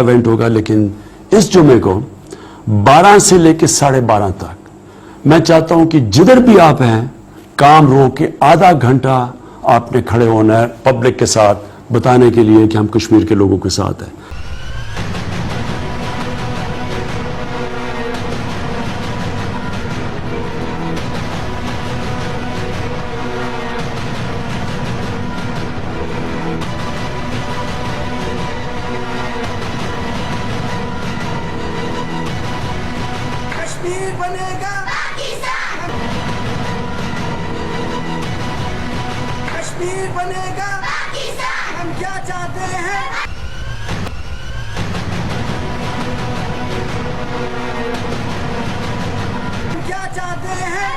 Event होगा, लेकिन इस जुमे को 12 से लेकर 12:30 तक मैं चाहता हूं कि जिधर भी आप हैं काम रोक के आधा घंटा आपने खड़े होना है पब्लिक के साथ बताने के लिए कि हम कश्मीर के लोगों के साथ हैं। कश्मीर बनेगा पाकिस्तान, कश्मीर बनेगा पाकिस्तान। हम क्या चाहते हैं, हम क्या चाहते हैं।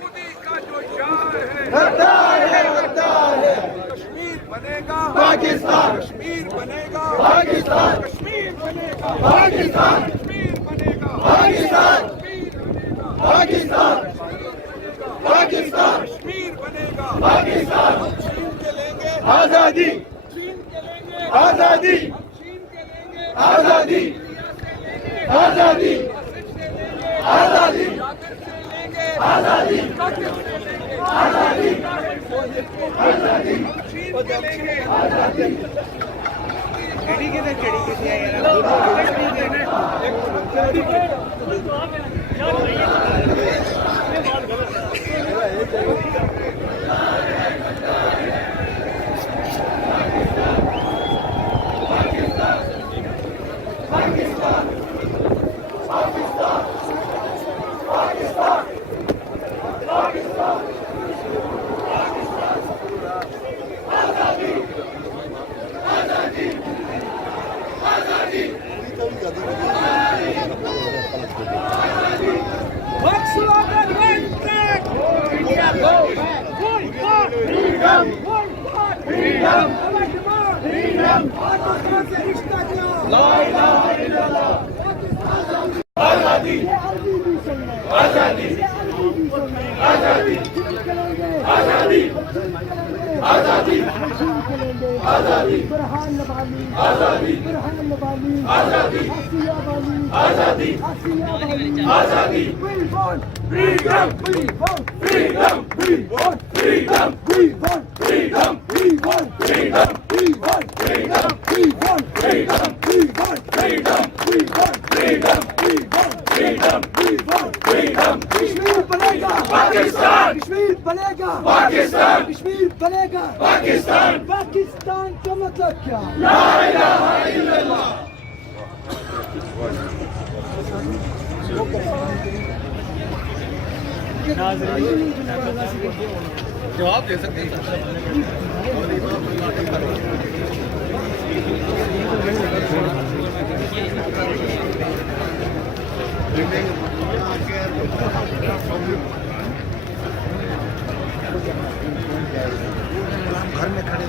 मोदी का जो शार है गद्दार है, गद्दार है। कश्मीर बनेगा पाकिस्तान, कश्मीर बनेगा पाकिस्तान, कश्मीर बनेगा पाकिस्तान, कश्मीर बनेगा पाकिस्तान, पाकिस्तान, पाकिस्तान, कश्मीर बनेगा पाकिस्तान। हम छीन के लेंगे आजादी, छीन के लेंगे आजादी, छीन के लेंगे आजादी, आजादी, आजादी, आजादी, आजादी, आजादी, आजादी। आजादी, आजादी, आजादी, आजादी, आजादी, आजादी, आजादी, आजादी, आजादी, आजादी। We want freedom, we want freedom, we want freedom, we want freedom, we want freedom, we want freedom, we want freedom, we want freedom, we want freedom, we want freedom, we want freedom। Kashmir बनेगा पाकिस्तान, कश्मीर बनेगा पाकिस्तान, कश्मीर बनेगा पाकिस्तान। पाकिस्तान का मतलब क्या? ला इलाहा इल्लल्लाह। जवाब दे सकते हैं। घर में खड़े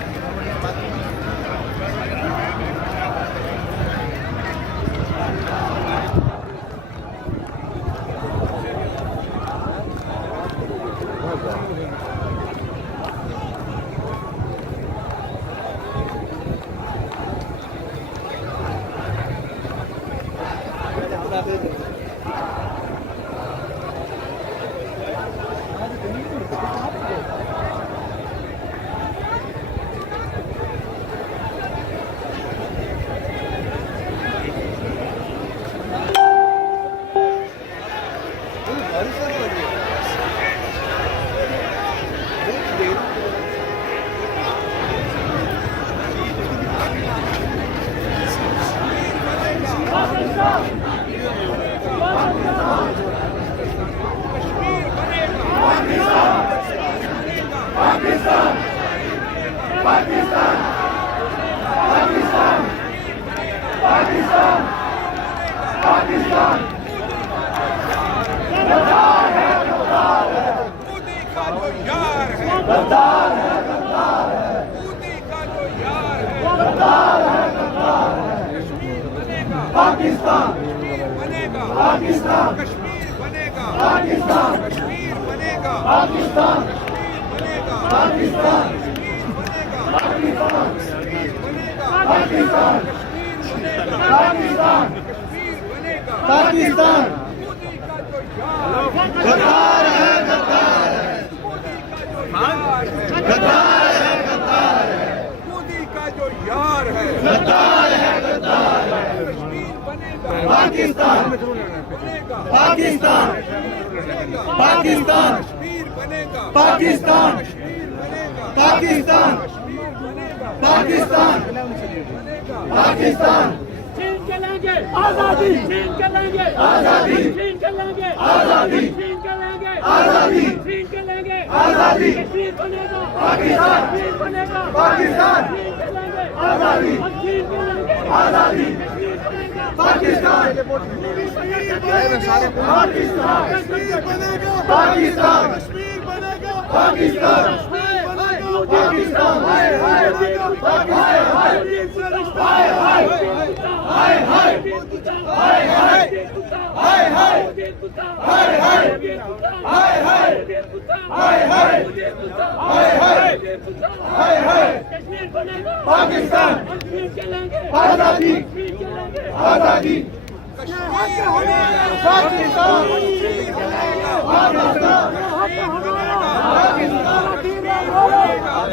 गद्दार है, गद्दार है, मोदी का जो यार है, गद्दार है, गद्दार है। कश्मीर बनेगा पाकिस्तान, कश्मीर बनेगा पाकिस्तान, कश्मीर बनेगा पाकिस्तान, कश्मीर बनेगा पाकिस्तान, कश्मीर बनेगा पाकिस्तान कश्मीर बनेगा कश्मीर बनेगा पाकिस्तान कश्मीर बनेगा पाकिस्तान कश्मीर बनेगा पाकिस्तान मोदी का जो यार गद्दार है मोदी का जो यार है गद्दार है मोदी का जो यार है गद्दार है कश्मीर बनेगा पाकिस्तान बनेगा पाकिस्तान पाकिस्तान कश्मीर बनेगा पाकिस्तान कश्मीर बनेगा पाकिस्तान कश्मीर बनेगा पाकिस्तान बनेगा पाकिस्तान छीन के लेंगे आजादी, छीन के लेंगे आजादी, छीन के लेंगे आजादी, छीन के लेंगे आजादी, छीन के लेंगे आजादी, कश्मीर बनेगा पाकिस्तान, कश्मीर बनेगा पाकिस्तान, छीन के लेंगे आजादी, हम छीन के लेंगे आजादी, कश्मीर बनेगा पाकिस्तान, कश्मीर बनेगा पाकिस्तान, कश्मीर बनेगा पाकिस्तान, कश्मीर बनेगा पाकिस्तान, कश्मीर बनेगा पाकिस्तान, हाय हाय पाकिस्तान, हाय हाय हाय हाय हाय हाय हाय हाय हाय हाय हाय हाय हाय हाय कश्मीर बनेगा पाकिस्तान, हम छीन के लेंगे आजादी, छीन के लेंगे आजादी, कश्मीर बनेगा पाकिस्तान कश्मीर बनेगा पाकिस्तान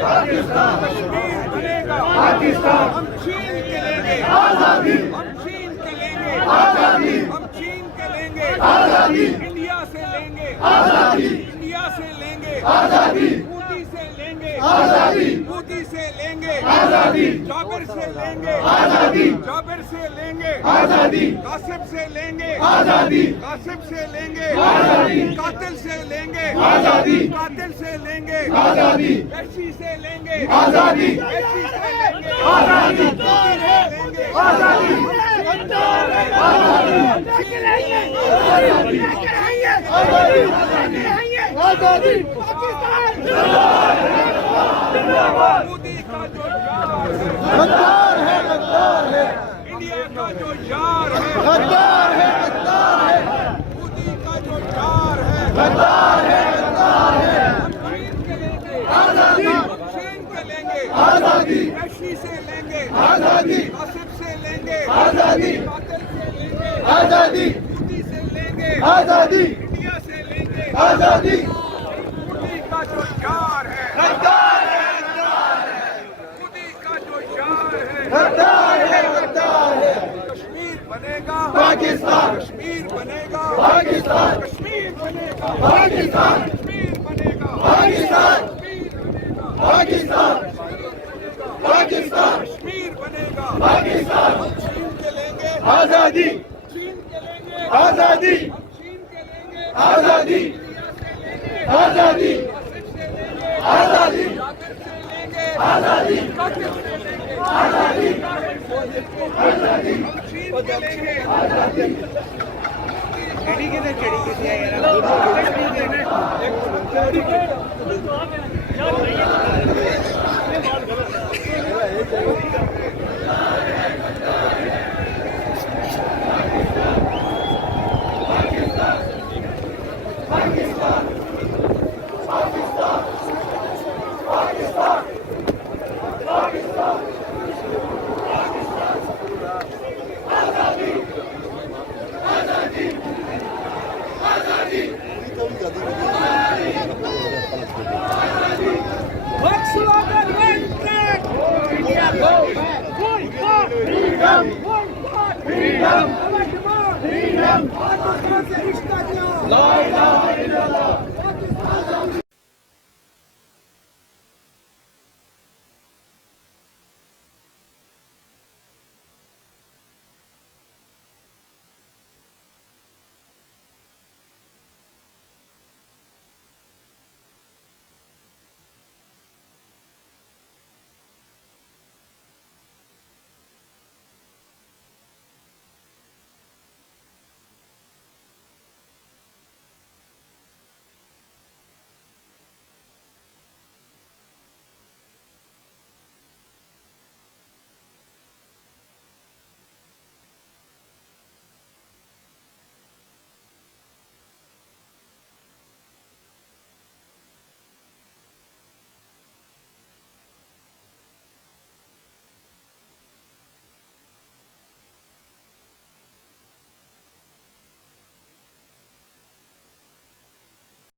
पाकिस्तान कश्मीर बनेगा पाकिस्तान हम छीन के लेंगे आजादी, हम छीन के लेंगे आजादी, हम छीन के लेंगे आजादी, इंडिया से लेंगे आजादी, इंडिया से लेंगे आजादी, मोदी से लेंगे आजादी, मोदी से लेंगे आजादी, जाबिर से लेंगे आजादी, जाबिर से लेंगे आजादी, कासिम से लेंगे आजादी, कासिम से लेंगे आजादी, कातिल से लेंगे आजादी, कातिल से लेंगे आजादी, वैशी से लेंगे आजादी, वैशी से लेंगे आजादी, लेंगे आजादी, आजादी, मोदी का जो यार है गद्दार है इंडिया का जो यार है गद्दार है मोदी का जो यार है गद्दार है हम छीन के लेंगे आजादी, हम छीन के लेंगे आजादी, वैशी से लेंगे आजादी, कासिम से लेंगे आजादी, कातिल से लेंगे आजादी, मोदी से लेंगे आजादी, इंडिया से लेंगे आजादी, मोदी का जो यार है गद्दार है मोदी का जो यार है गद्दार है कश्मीर बनेगा पाकिस्तान, कश्मीर बनेगा पाकिस्तान, कश्मीर बनेगा पाकिस्तान, कश्मीर बनेगा पाकिस्तान, पाकिस्तान पाकिस्तान कश्मीर बनेगा पाकिस्तान हम छीन के लेंगे आजादी, छीन के लेंगे आजादी, हम छीन के लेंगे आजादी, आजादी, आजादी, आजादी, आजादी, छीन के लेंगे आजादी, केड़ी के यार